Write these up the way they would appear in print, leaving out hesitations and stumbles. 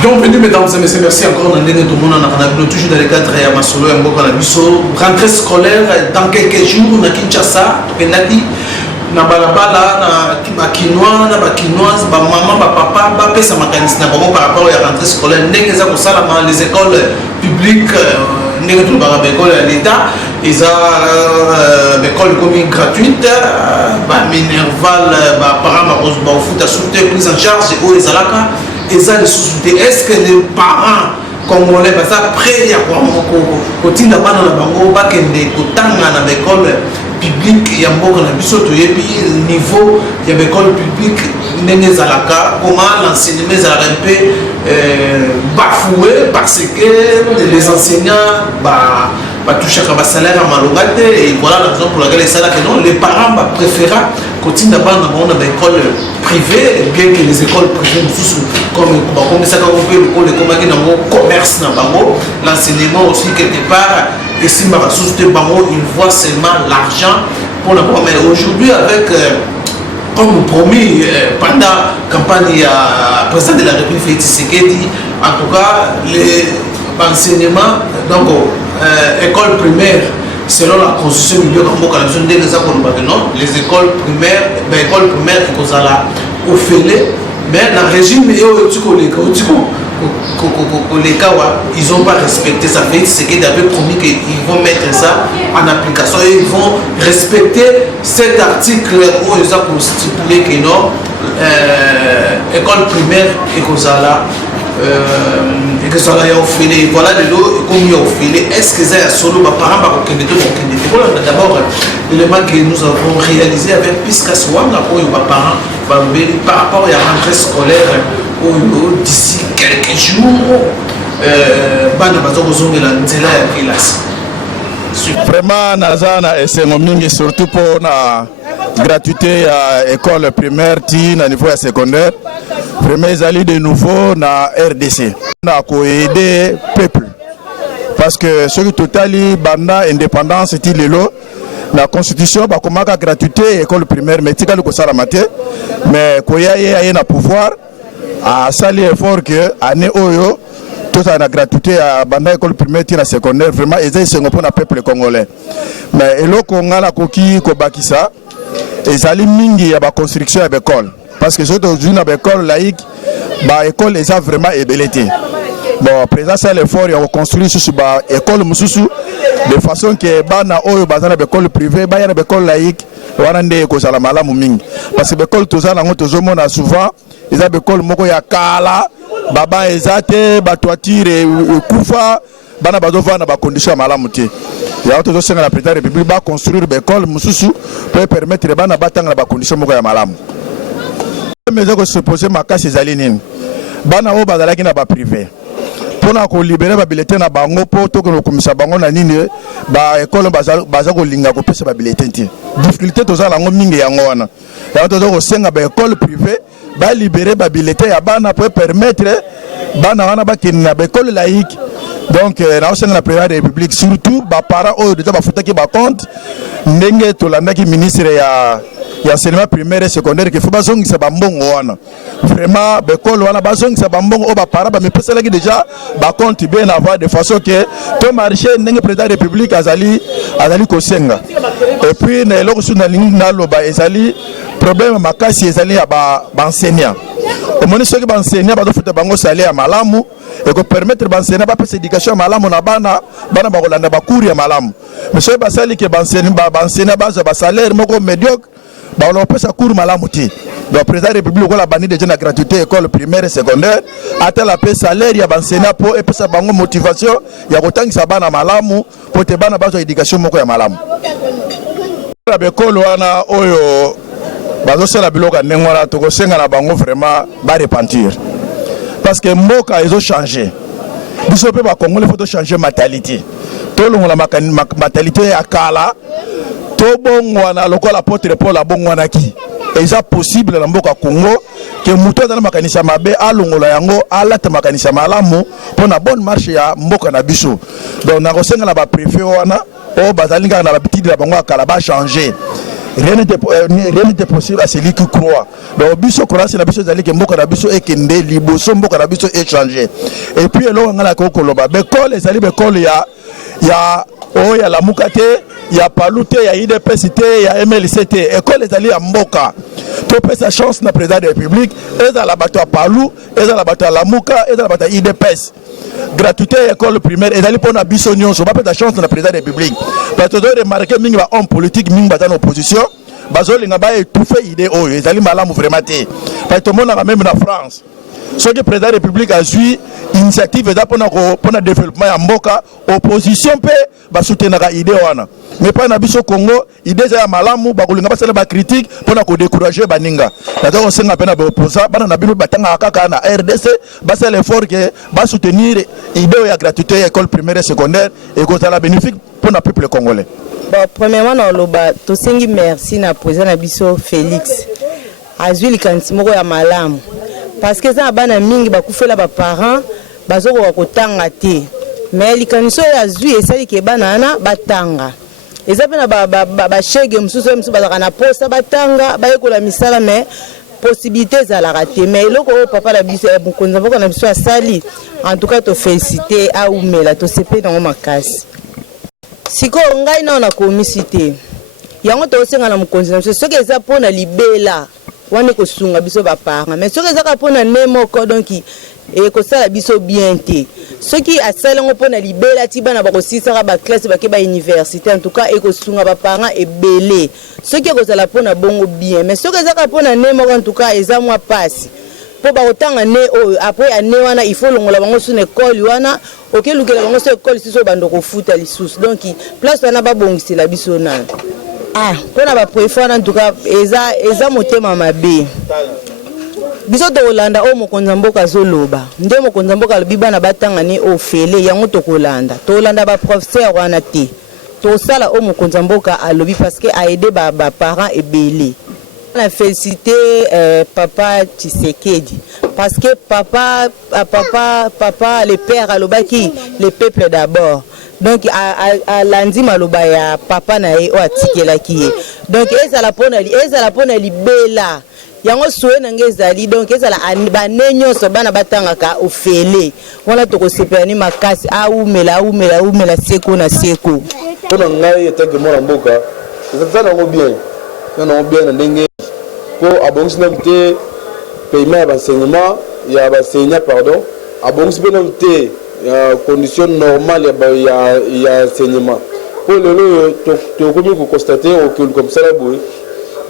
Bienvenue mesdames et messieurs, merci encore dans le monde on a toujours dans le cadre de ma solo et Mboka Nabiso. Rentrée scolaire dans quelques jours na Kinshasa, Penati, na balabala, na bakinois, na bakinoises, ba maman, ba papa, ba pesa makanisi na bango par rapport à la rentrée scolaire. Ndenge za kosala les écoles publiques, ndenge tout ba école à l'État, ils ont école comme gratuite, ba Minerval, ba parents ba foot à soutenir prise en charge ou les alaka. Et ça, est-ce que les parents congolais, parce qu'après, il y a une école publique, il y a un niveau, il y a une école publique, comment l'enseignement est un peu bafoué parce que les enseignants touchent un salaire à Malogate et voilà la raison pour laquelle les parents préfèrent continuer à dans une école privée, bien que les écoles privées comme ça qu'on peut le commerce l'enseignement aussi quelque part et si ma société il voit seulement l'argent pour la mais aujourd'hui avec comme promis pendant la campagne à président de la République Félix Tshisekedi, en tout cas l'enseignement donc école primaire selon la constitution du les écoles primaires mais dans le régime ils n'ont pas respecté ça. C'est qu'ils avaient promis qu'ils vont mettre ça en application et ils vont respecter cet article où ils ont stipulé que non école primaire et que ça là et que ça là voilà de l'eau comme il y a offert. Est-ce que ça solo parents d'abord l'élément que nous avons réalisé avec Pisca Swanga pour les parents par rapport à la rentrée scolaire d'ici quelques jours vraiment nazana esengo mingi surtout pour la gratuité à école primaire ti na niveau secondaire vraiment ezali de nouveau na RDC na ko aider peuple parce que ce qui totali banda indépendance ti lelo la constitution ba komaka gratuité école primaire mais tika ko sala maté mais ko yaye na pouvoir a sali effort que année oyo tout ça na gratuité à banda école primaire et secondaire vraiment ils sont pour le peuple congolais mais eloko ngala koki ko bakisa ezali mingi ya ba construction ya école parce que surtout une école laïque ba école les a vraiment ébelleté bon président ça l'effort ya construire sur ba école mususu de façon que bana oyo bazana ba école privée ba ya ba école laïque wana nde ko sala malamu mingi parce que école tozala ngo tozomona souvent ils ont école moko ya kala baba ezate ba toiture kufa bana bazova na ba condition malamu te ya auto senga la président république ba construire ba école mususu pour permettre bana batanga ba condition moko ya malamu mais ko se poser makasi zalinini bana o bazalaki na ba privé pona ko libérer ba bulletin na bango po to ko komisa bango na nini ba école baza ko linga ko pesa ba bulletin ti difficulté tozala ngo mingi yango wana ya auto ko senga ba école privée ba libérer ba bulletin ya bana pour permettre bana wana ba kinna ba école laïque donc na osenga la président de la république surtout ba parents o déjà ba futaki ba compte ndenge to landaki ministre ya enseignement primaire et secondaire que faut bazongisa ba mbongo wana vraiment ba école wana bazongisa ba mbongo o ba parents ba mepeselaki déjà ba compte bien avoir de façon que to marché ndenge président de la république azali kosenga et puis na eloko suna lingi na loba ezali problème makasi ezali ya ba enseignant omoni soki ba enseignant ba do futa bango salaire ya malamu et ko permettre ba enseignant ba pesa éducation malamu na bana ba kolanda ba cours ya malamu mais soki ba sali ke ba enseignant ba salaire moko médiocre ba on pesa cours malamu ti donc président de la république ko la bani déjà na gratuité école primaire et secondaire ata la pesa salaire ya ba enseignant po et pesa bango motivation ya kotangisa bana malamu po te bana ba zo éducation moko ya malamu la bekolo wana oyo bazosala biloka ndenge wana tokosenga na bango vraiment ba repentir parce que mboka ils ont changé biso pe ba congolais faut changer mentalité to longola mentalité ya kala to bongwana lokola porte Paul abongwana ki eza possible na mboka Congo que muto na makanisa mabe alongola yango alata makanisa malamu pona bonne marche ya mboka na biso donc na kosenga na ba préfet wana o bazalinga na ba bitidi na bango akala ba changer rien n'était possible à celui qui croit. Donc biso croit c'est la biso zali que mboka na biso ekende liboso mboka na biso échanger. Et puis là on a la kokoloba bekole ezali bekole ya la Mukate, il y a Palute, il y a IDPS, il y a MLCT, école ezali ya mboka. To pe sa chance na président de la République, eza la bato à Palou, eza la bato à la Muka, eza la bato à IDPS. Gratuité école primaire ezali pona biso nyonso, ba pe sa chance na président de la République. Parce que de remarquer mingi ba homme politique mingi ba dans opposition, bazolinga ba étouffer idée oyo, ezali malamu vraiment té. Parce que tout le monde même na France. Ce que le président de la République a suivi, initiative pour le développement en Mboka, opposition peut soutenir l'idée. Mais pas dans le Congo, l'idée est malamu, ba critique pour décourager Baninga. D'ailleurs, on s'est appelé opposant, on a bien batanga RDC, c'est l'effort que va soutenir l'idée de la gratuité école primaire et secondaire et que ça la bénéfique pour le peuple congolais. Bon, premièrement, nous merci à président Nabiso Félix. Azui likantimoko ya malamu. Parce que ça bana mingi bakufela ba parents bazoko bakotanga te. Mais likaniso ya zui esali ke banana batanga. Eza pena ba shege mususu bazaka na posta batanga bayekola misala mais possibilité za la rater. Mais loko papa la biso e bukonza boko na biso asali. En tout cas to féliciter a umela to sepe dans makasi. Siko ngai na na comité. Yango to senga na mukonzi na biso soki eza pona libela. Wane ko sunga biso ba parents mais soki ezaka pona nemoko donc e ko sala biso bien te soki asala ngo pona libela ti bana ba ko sisaka ba classe ba ke ba université en tout cas e ko sunga ba parents ebele soki ko sala pona bongo bien mais soki ezaka pona nemoko en tout cas eza mwa passe po ba otanga ne o après ane wana il faut longola bango sur école wana OK lukela bango sur école siso bando ko futa lisusu donc place wana ba bongisela biso na pour la préférence en tout cas eza motema mabe biso to Holanda o mokonza mboka zoloba nde mokonza mboka biba na batanga ni ofele yango to Holanda to Holanda ba professeur wana te to sala o mokonza mboka alobi parce que a aidé ba parents ebele na félicité papa Tshisekedi parce que papa le père alobaki le peuple d'abord. Donc à lundi maloba ya papa na e o atikela ki donc ezala pona libela yango soe na ngezali donc ezala banenyo so bana batanga ka ofele wana to ko sepani makasi umela seko na seko pona ngai etake mona mboka ezala ngo bien na ndenge po abongisi na te paiement ya enseignement ya enseignant pardon abongisi pe na te condition normale ya enseignement pour le to comme constater comme ça là boy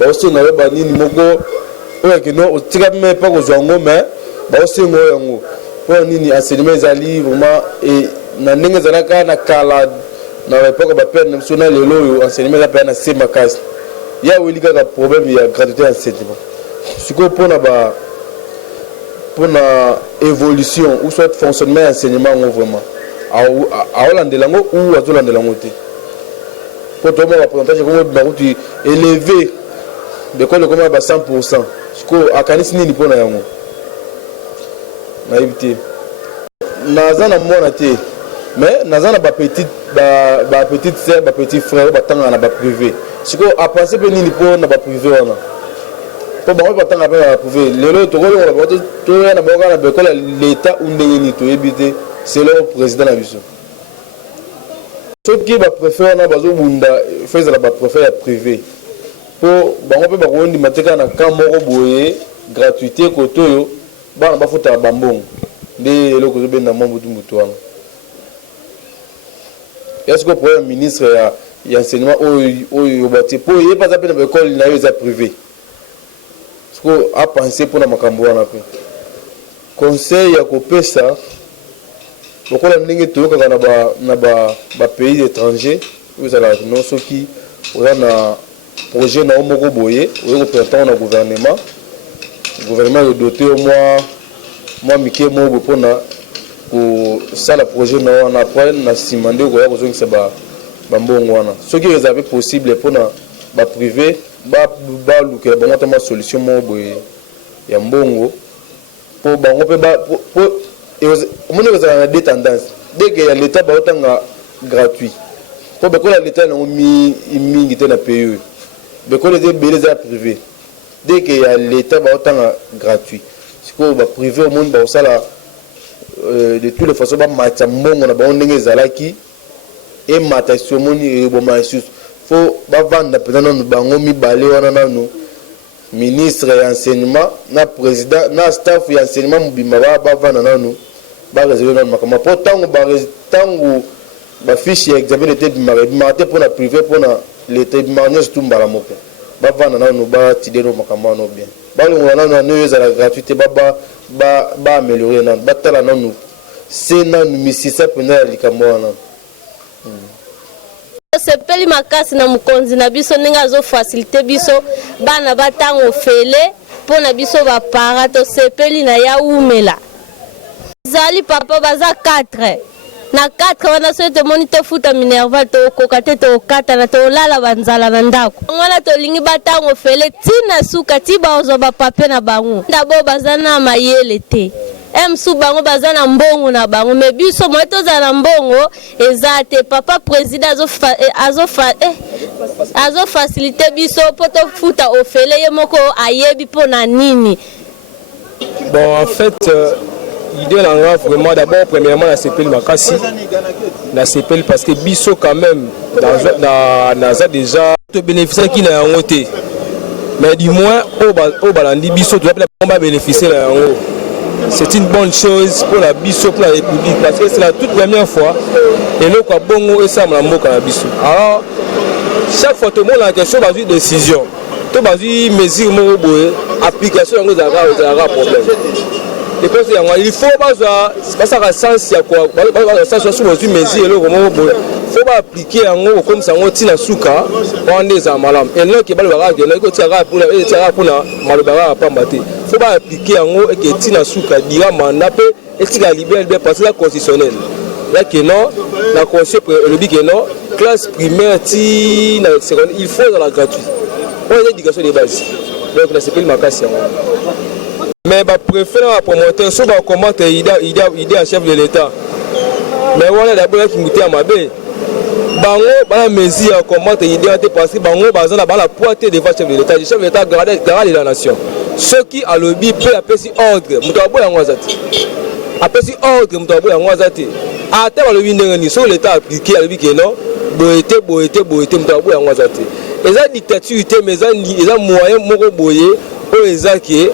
ba aussi na ba nini moko o ke no o tika me pas ko zwango mais ba aussi ngo yango pour nini enseignement ezali vraiment et na ndenge zalaka na kala na époque ba père na sona lelo enseignement za pa na sema kasi ya welika ka problème ya gratuité enseignement siko pona ba pour la évolution ou soit fonctionnement enseignement vraiment à Hollande ou à Hollande langote pour toi mon pourcentage comme baruti élevé de quoi le comme à 100% ce que à kanisi ni pour na yango naïveté nazana mona te mais nazana ba petite sœur ba petit frère ba tanga na ba privé ce que à penser pe ni pour na ba privé wana pour ba ba tanga ba privé lelo to ko to na ba na ba ko l'état ou ndenge to ebité c'est le président na biso ce qui va préférer na bazo bunda faire la ba préférer privé pour ba ko pe ba ko ndi mateka na kamoko boye gratuité kotoyo ba ba futa ba mbongo nde eloko zo benda mambo dumbutu wana. Est-ce que le premier ministre y a enseignement au bâti pour y pas à l'école na yo privé ce que a pensé pour na makambo wana pe conseil ya kopesa lokola ndenge toyoka na ba pays étrangers vous allez non soki oza na projet na moko boye oyo président na gouvernement est doté au moi mike mo pona pour ça le projet na wana après na simande ko ya kozongisa ba mbongo wana ce qui réservé possible pour na ba privé ba luka ba ngata ma solution mo boye ya mbongo pour bango pe ba pour mon na des tendances dès que l'état ba otanga gratuit pour ba ko l'état na mingi te na pays l'école était belé à privé. Dès qu'il y a l'État, va autant gratuit. C'est quoi, va privé au monde, ça là, de toutes les façons, va match on a bon n'engagé zalaki et match sur mon et bon match. Faut va vendre peut-être nous bango mi balé on a nous ministre et enseignement, na président, na staff et enseignement mubimba va vendre nous, va réserver nous makama. Pourtant ou ba fiche examen d'été bimate pour la privé pour l'État bimane tout mbalamoko. Ba vendre nous ba tider nous makama no bien. Ba le on a nous la gratuité ba améliorer nan ba tala nous c'est nan misisa pena likamwana. sepeli makasi na mukonzi na biso ninga zo facilité biso bana batango fele pona biso ba para to sepeli na ya umela zali papa baza 4 na 4 wana so te monitor futa minerva to kokate to kata na to lala banzala na ndako ngwana to lingi batango fele tina suka tiba ozo ba pape na bangu ndabo bazana mayele te emsu bango bazana mbongo na bango me biso moto za na mbongo ezate papa président azo facilité biso poto futa ofele ye moko ayebi pona nini. Bon en fait l'idée là vraiment d'abord premièrement la CPL makasi la CPL parce que biso quand même dans déjà te bénéficier qui na ngoté mais du moins au balandi biso tu va bénéficier là. C'est une bonne chose pour la biso pour la République parce que c'est la toute première fois et nous quoi bongo et ça la mboka la biso. Alors chaque fois tout le monde a question de décision. Tout basé mesure mo boye application ngo za problème. Et parce il faut pas ça sens ya quoi sens sur mesure mesure le mo boye. Faut pas appliquer ngo comme ça ngo tina suka on des amalam. Et là qui ba le bara que là ko tira pour na malobara pas mbaté. Faut pas appliquer en haut et que tina suka dira mandape et que la liberté parce que la constitutionnelle là que non la constitution le dit que non classe primaire ti na secondaire il faut dans la gratuit on a l'éducation de base donc là c'est pas le makasi mais ba préfère la promoteur so ba comment idée en chef de l'état mais on a d'abord qui muté à mabe bango ba mesure comment idée parce que bango bazana ba la poité devant chef de l'état le chef de l'état garde la nation. Ceux qui a le bip peut appeler ordre, mutabo ya ngwazati. Appeler ordre, mutabo ya ngwazati. Ata le winengani sur l'état appliqué à lui que non, boete mutabo ya ngwazati. Eza dictature te mais eza moyen moko boye o ezaki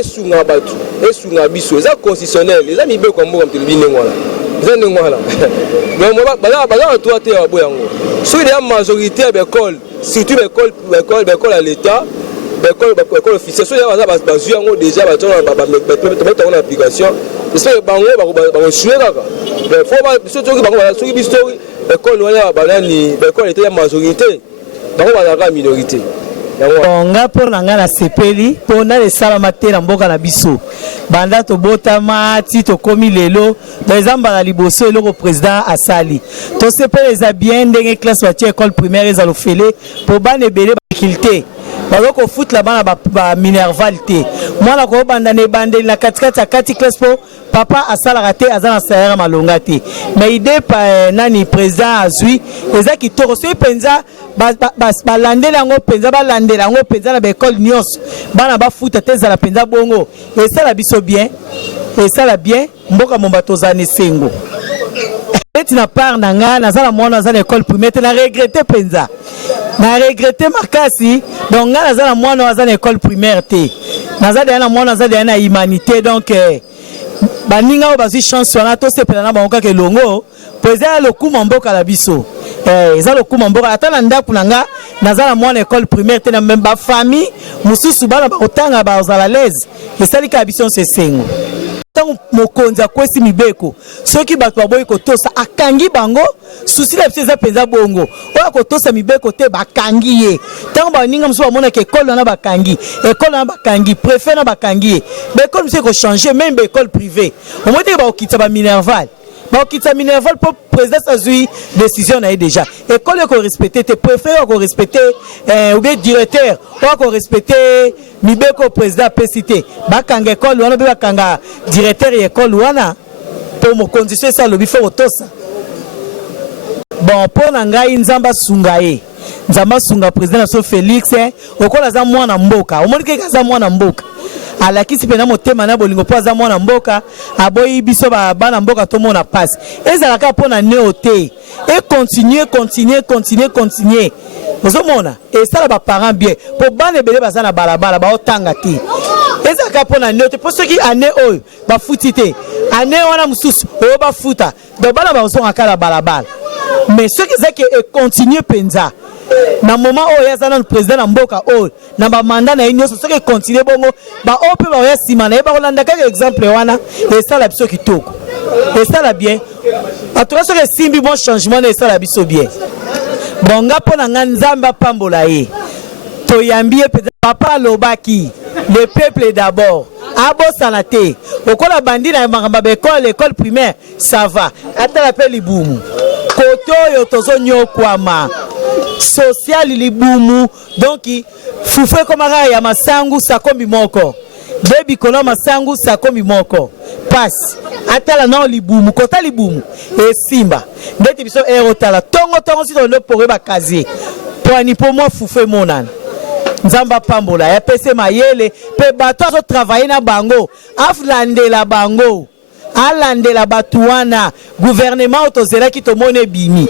esunga batu, esunga biso, eza constitutionnel, eza mibe ko moko mteli ngwala. Eza ngwala. Donc moi bala toi te ya boyango. Sur la majorité de l'école, surtout l'école à l'état l'école officielle so ya bazu yango déjà mettre en application c'est bango ba suer kaka mais faut pas surtout bango soki biso école wana banani école était la majorité bango ba minorité nga mpona nga na sepeli mpona esalama te na mboka na biso banda tobotama ti tokomi lelo na eza mbala liboso eloko président asali tosepeli eza bien ndenge classe batie école primaire eza lofele mpo bana ebele bakili te bazoko foutre bana ba minerval te mwana ko banda ne bandeli na katikati ya kati classe po papa asalaka te aza na salaire malonga te mais idée pa nani président azwi eza kitoko so penza balandela yango penza balandela yango penza na baekole nyonso bana bafuta te ezala penza bongo esala biso bien esala bien mboka momba tozala na esengo eti na part na nga nazala mwana aza na école primaire te na regrette penza na regrette makasi donc nga nazala mwana aza na école primaire te nazala na mwana azala na humanité donc baninga o bazwi chance wana tosepela na bango kaka elongo po eza lokuma mboka na biso eza lokuma mboka ata na ndako na nga nazala mwana école primaire te na même bafamille mosusu bana bakotanga bazala lese esalika biso nso esengo tango mokonzi akwesi mibeko soki bato baboyi kotosa akangi bango susi na biso eza mpenza bongo oyo kotosa mibeko te bakangi ye tango baninga mosusu bamonaka ekole wana bakangi préfet na bakangi ye baekole mosusu ekochange même baekole privé omoi teke bakokitisa baminerval bakokitisa minerval mpo président azwi décision na ye déjà école ekorespecte te préfet ekorespecte ou bien directeur okorespecte mibeko président apesi te bakanga école wana mpe bakanga directeur ya école wana mpo mokonzi so esi alobi fo kotosa bon mpo na ngai nzambe asunga ye nzamba sunga président na so Félix okola za mwana mboka omoni ke za mwana mboka alakisi pena motema na bolingo po za mwana mboka aboyi biso bana mboka to mona passe ezalaka pona neote et continuer ozomona esala ba parents bien po bana ebele baza na balabala baotanga te ezalaka pona neote po soki ane oyo bafuti te ane wana mususu oyo bafuta donc bana bazonga la balabala mais ce qui c'est que continue penza na moment oyo yazana le président na mboka oyo na ba mandat na nyonso ce qui continue bongo ba ope ba ya sima na ba kolanda kaka exemple wana et ça la biso kitoko et ça la bien en tout cas ce que simbi bon changement et ça la biso bien bonga pona nzamba pambola ye to yambie papa lobaki le peuple d'abord abo sanate okola bandi na makamba l'école primaire ça va ata la pe libumu koto yo tozo nyokwama social libumu donc fufe komaka ya masangu sakombi moko debi kono masangu sakombi moko passe atala na libumu kota libumu e simba ndeti biso erotala tongo sito ndo pore bakazi poani po moi fufe monana nzamba pambola ya pese mayele pe bato azo travailler na bango aflandela bango alandela batuana gouvernement otozelaki tomone bimi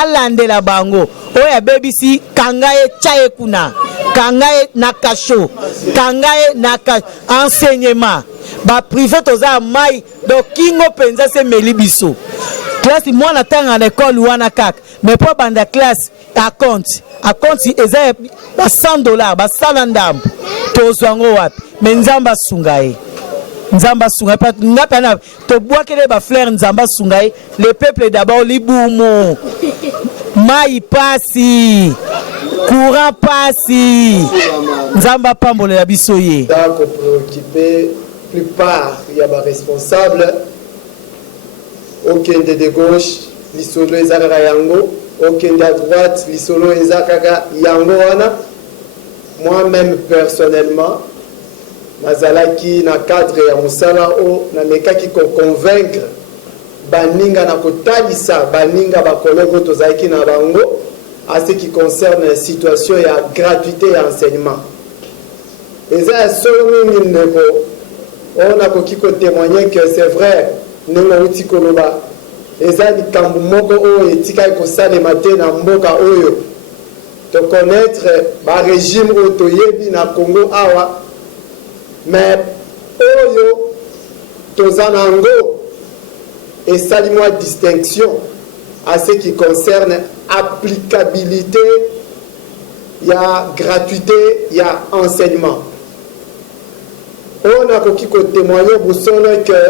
alandela bango oya BBC kangaye chaye kuna kangaye nakasho kangaye naka enseignement ba privé toza mai donc kingo penza se melibiso classe mwana tanga na école wana kaka mais po banda classe à compte eza ba $100 ba salandam tozwango wapi mais nzamba sungaye nzamba sungaye pa ngapana to boakele ba fleur nzamba sungaye le peuple d'abord libumu mai pasi courant pasi nzamba pambole ya biso ye donc préoccupé plupart ya ba responsable okende de gauche lisolo ezaka yango okende à droite lisolo ezaka yango wana. Moi-même personnellement nazalaki na cadre ya musala o na mekaki ko convaincre baninga na kotalisa baninga ba collègue tozalaki na bango à ce qui concerne la situation ya gratuité ya enseignement. Eza solo mingi ndeko on a koki ko témoigner que c'est vrai nengo uti koloba eza likambo moko oyo etika kosala matin na mboka oyo de connaître ba régime otoyebi na Congo awa mais oyo tozanango et salimo distinction à ce qui concerne applicabilité ya gratuité ya enseignement. On a koki ko témoigner busolo que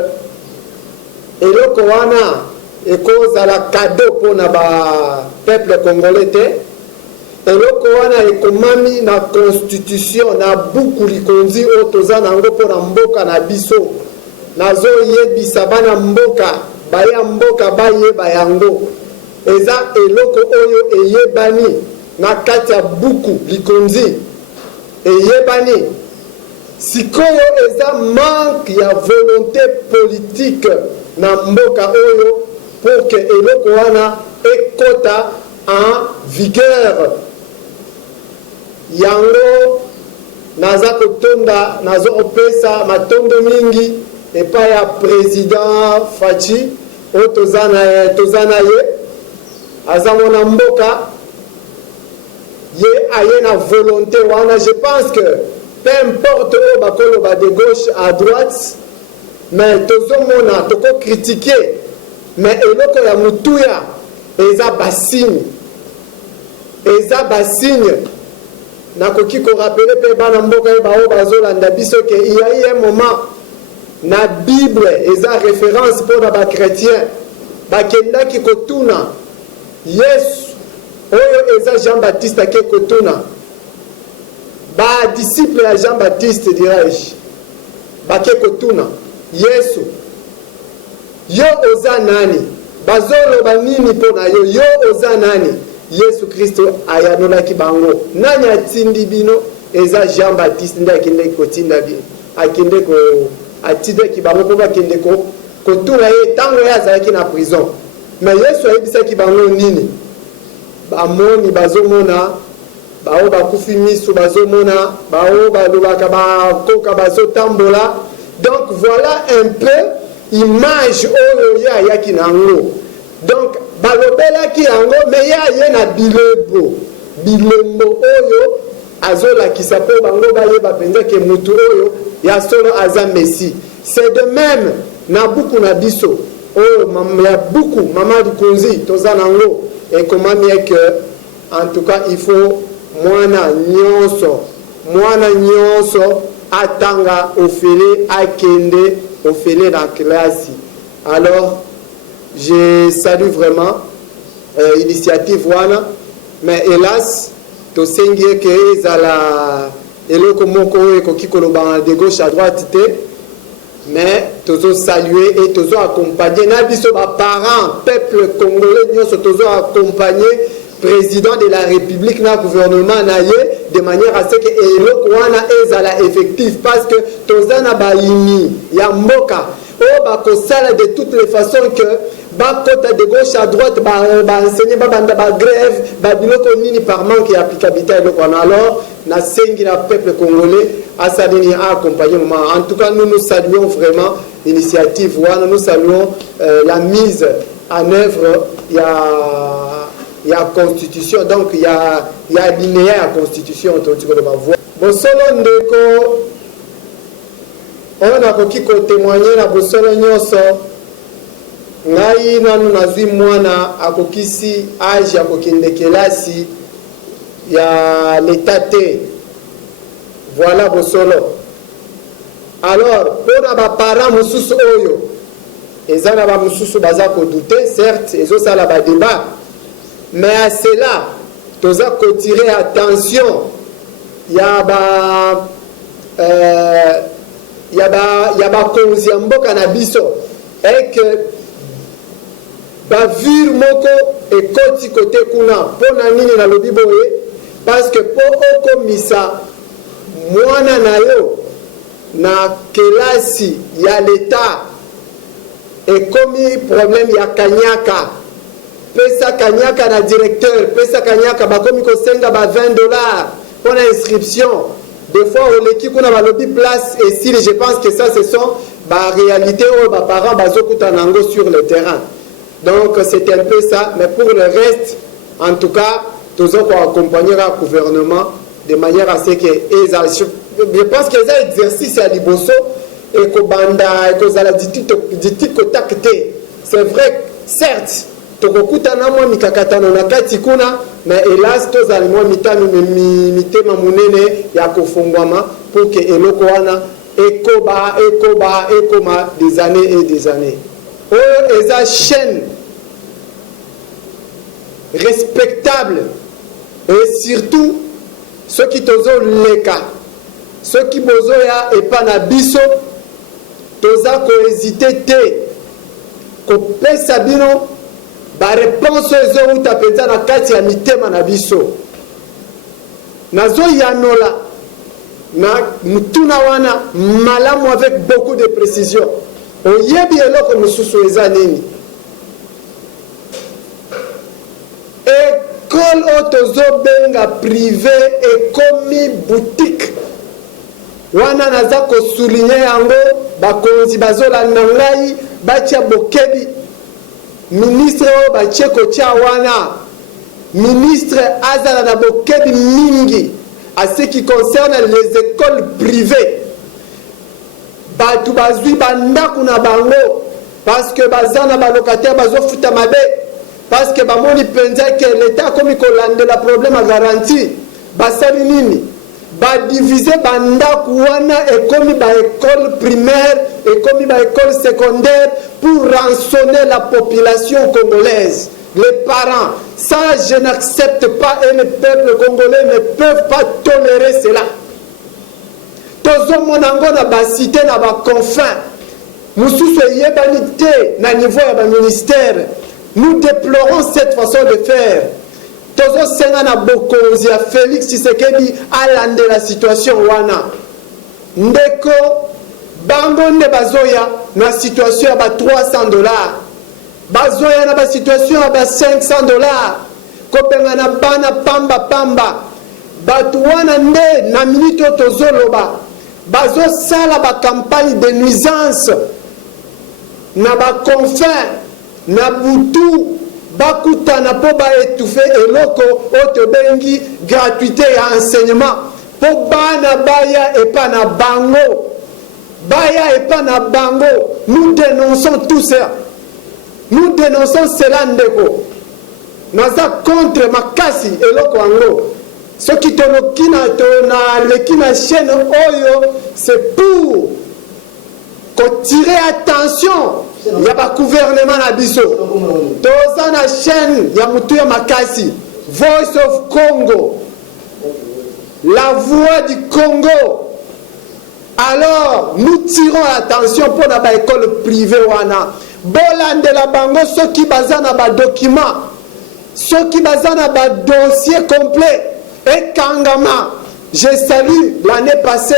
eloko wana ekozala cadeau pona ba peuple congolais te eloko wana ekomami na constitution na buku likonzi oyo toza nango mpona mboka na biso nazoyebisa bana mboka baya mboka bayeba yango eza eloko oyo eyebani na kati ya buku likonzi eyebani sikoyo eza manque ya volonté politique na mboka oyo pour que eloko wana ekota en vigueur. Yango naza kotonda nazo opesa matondo mingi epa ya président Fachi o tozana ye azamona mboka ye aye na volonté wana. Je pense que peu importe o bakolo ba de gauche à droite mais tozomona toko critiquer mais eloko ya mutuya eza basigne nakoki ko rappeler pe bana mboka e bao bazolanda biso que il y a eu un moment na Bible eza référence pour ba chrétien bakendaki kotuna Yesu oyo eza Jean-Baptiste ke kotuna ba disciple ya Jean-Baptiste dirais bake kotuna Yesu yo oza nani bazolo banini pona yo oza nani. Yesu Kristo ayanolaki bango nani atindi bino eza Jean-Baptiste nda akende kotinda bino akende ko atindaki bango po bakende ko kotuna ye tango ya azalaki na prison mais Yesu ayebisaki bango nini bamoni bazomona bao bakufi miso bazomona bao balobaka bakoka bazotambola. Donc voilà un peu image oyo ye ayaki nango. Donc balobelaki yango me ye aye na bilembo oyo azolakisa mpo bango bayeba mpenza ke mutu oyo ya solo aza messi. C'est de même na buku na biso oyo ya buku mama Lukunzi toza nango ekomami eke en tout cas il faut mwana nyonso atanga ofele akende ofele na klasi. Alors je salue vraiment initiative wana, mais hélas tosengi eke ezala eloko moko oyo ekoki koloba de gauche à droite te, mais tozo saluer et tozo accompagner na biso ba parents peuple congolais nyonso tozo accompagner président de la République na gouvernement na ye de manière à ce que eloko wana ezala effectif, parce que tozana baini ya mboka o bakosala de toutes les façons que bakota de gauche à droite enseigner babanda grève biloko nini par manque et applicabilité eloko wana. Alors na sengi na peuple congolais asalini a accompagner moment. En tout cas nous saluons vraiment l'initiative wana, nous saluons la mise en œuvre il y a constitution, donc il y a linéaire à constitution autour de ma voix. Bosolo ndeko on a koki ko témoigner na bosolo nyonso ngai nanu nazwi mwana akokisi age akokende kelasi ya l'état te. Voilà bosolo. Alors pona ba parents mususu oyo ezana ba mususu baza ko douter, certes ezosala ba débat, mais à cela toza ko tirer attention ya ba konzi ya mboka na biso et que bavure moko ekoti kote kuna pona nini na lobi boye, parce que po okomisa mwana na yo na kelasi ya l'état ekomi problème ya kanyaka, pesa kanyaka na directeur, pesa kanyaka bakomi kosenga ba $20 pour l'inscription. Des fois on l'équipe on a balobi place et si je pense que ça ce sont ba réalité ou ba parents bazokuta nango sur le terrain. Donc c'est un peu ça, mais pour le reste en tout cas tous on accompagner le gouvernement de manière à ce que je pense que ça exercice à liboso et que banda et que ça la dit contacte. C'est vrai, certes tokokutana mwa mikakatano na kati kuna, mais hélas tozali mwa mitema munene ya kofungwama pour que eloko wana ekoma des années et des années. Oyo eza chaîne respectable et surtout ceux qui tozo leka, ceux qui bozo ya epana biso toza ko hésiter te ko pesa bino ba réponse ezo uta penza na kati ya mitema na biso. Nazo yanola na mutuna wana malamu avec beaucoup de précision. Oyebi eloko mususu eza nini? École otozobenga privé ekomi boutique. Wana naza ko souligner yango bakonzi bazolanda ngai batia bokebi. Ministre bacheko cha wana ministre azala na bokebi mingi à ce qui concerne les écoles privées. Batu bazui bandaku na bango parce que bazana ba locataire bazofuta mabe, parce que bamoni penza que l'état comme kolande la problème à garantie basali nini ba diviser bandaku wana et comme ba école primaire et comme ba école secondaire pour rançonner la population congolaise. Les parents, ça je n'accepte pas et le peuple congolais ne peuvent pas tolérer cela. Tozo monango na ba cité na ba confin mususu yebani te na niveau ya ba ministère. Nous déplorons cette façon de faire. Tozo senga na bokonzi ya Félix Tshisekedi alande la situation wana. Ndeko bango nde bazoya na situation ya ba $300. Bazoya na ba situation ya ba $500. kopengana bana pamba pamba bato wana nde na minute oyo tozoloba bazosala bacampagne de nuisance na baconfin na butu bakutana mpo baétouffe eloko oyo tobengi gratuité ya enseignement mpo bana baya epa na bango baya epa na bango. Nous dénonçons tout ça, nous dénonçons cela ndeko naza contre makasi eloko yango soki toloki na leki na chaîne oyo c'est pour kotirer attention ya bagouvernement na biso. Toza na chaîne ya mutu ya makasi, Voice of Congo, la voix du Congo. Alors nous tirons l'attention pour la école privée wana bolande la bango ceux qui basent na ba document, ceux qui basent na ba dossier complet et kangama. Je salue l'année passée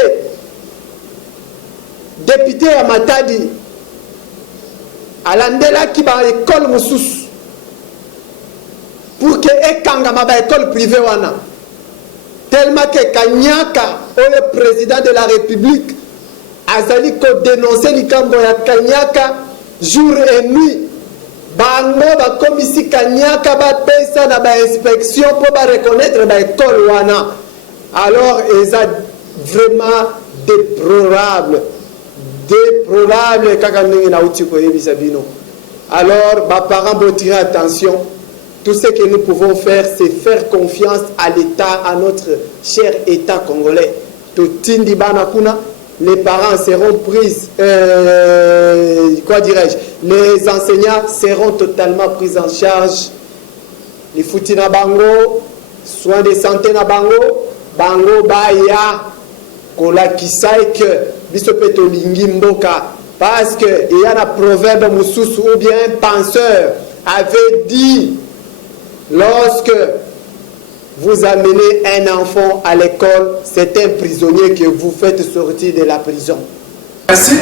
député à Matadi alandela ki ba école mususu pour que ekangama ba école privée wana tellement que Kanyaka, le président de la République, azali ko dénoncer likambo ya Kanyaka jour et nuit. Bango ba komisi Kanyaka ba pesa na ba inspection pour ba reconnaître ba école wana. Alors ils a vraiment déplorable kaka ndenge na uti ko yebisa bino. Alors ba parents doivent tirer attention. Tout ce que nous pouvons faire, c'est faire confiance à l'État, à notre cher État congolais. Totindi Banakuna, les parents seront pris, les enseignants seront totalement pris en charge. Les foutis na bango, soins de santé na bango, bango baya, kola kisai que bisopeto lingi mboka. Parce que il y a un proverbe mususu ou bien un penseur avait dit, lorsque vous amenez un enfant à l'école, c'est un prisonnier que vous faites sortir de la prison. Merci. Il y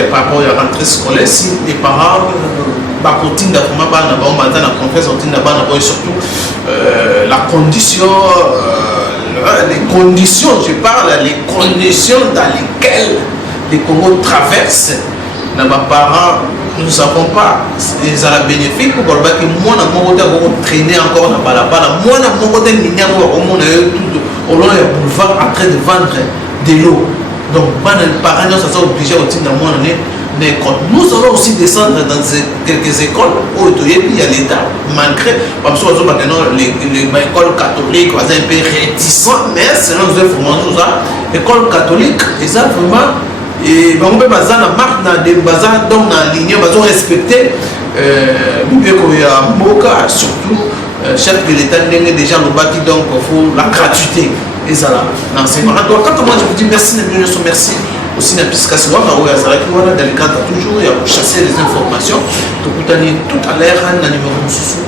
a par rapport à la rentrée scolaire, si les parents surtout la condition, les conditions, je parle, les conditions dans lesquelles les Congo traversent. Nos parents, nous ne savons pas, ils ont bénéfique pour que moi, je traîner encore dans la balabala. Moi, je suis au long du boulevard en train de vendre de l'eau. Donc, les parents sont obligés de retirer dans mon année. Nous allons aussi descendre dans quelques écoles où il y a l'État. Malgré, parce que les écoles catholiques, sont un peu réticents, mais selon les informations, les écoles catholiques, ils ont vraiment. Et on peut baser la marque dans des bazars donc dans la ligne on respecter surtout chef de l'État déjà le bâti donc il faut la gratuité et ça là l'enseignement. Donc quand moi je vous dis merci merci aussi na piscasi wa mawe azalaki wana dans le cadre toujours ya chasser les informations tout à l'heure na numéro mususu